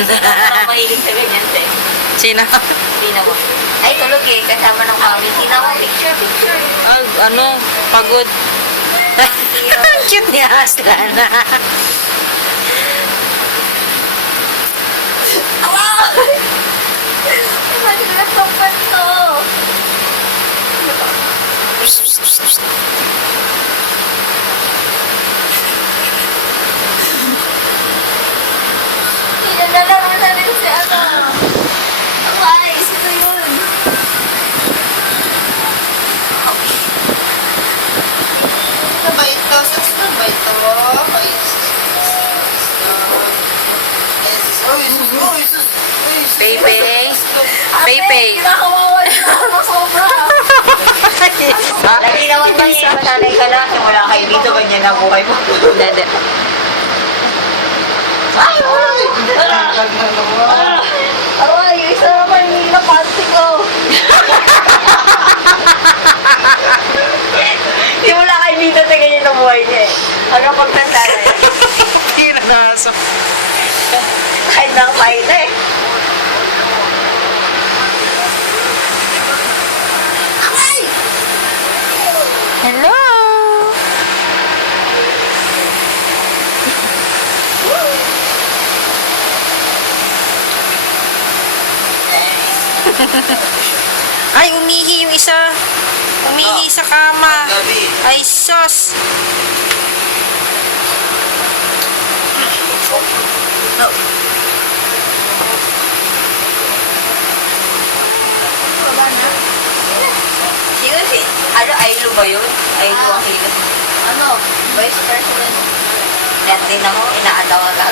Hindi na ako mahilig sa ganyan, te. Sino? Hindi na mo. Ay, tulog eh. Kasama ng mami. Hindi na mo. Picture. Ano? Pagod. Ang cute ni Aslan. Awa! Malilas ang panto. Pinadalaman na rin si ano. Away, sino yun? Mabait daw. Saan mabait daw? Pepe. Pepe. Kinakawawa niya ako sobra. Lagi naman ba niya, masanay ka na. Wala kayo dito, ganyan na buhay mo. Dede. Ay! Aray, yung isa naman yung napansi ko. Di wala kayo dito na ganyan na buhay niya eh. Hanggang pagtanda na eh. Hindi na nasa. Kahit nang fight eh. Hello. Ay, umihi yung isa. Umihi sa kama. Ay, sus. Sino si... Ano, Ailo ba yun? Ailo ang hilo. Ano? Vice President. Yan din ako, inaalaw agad.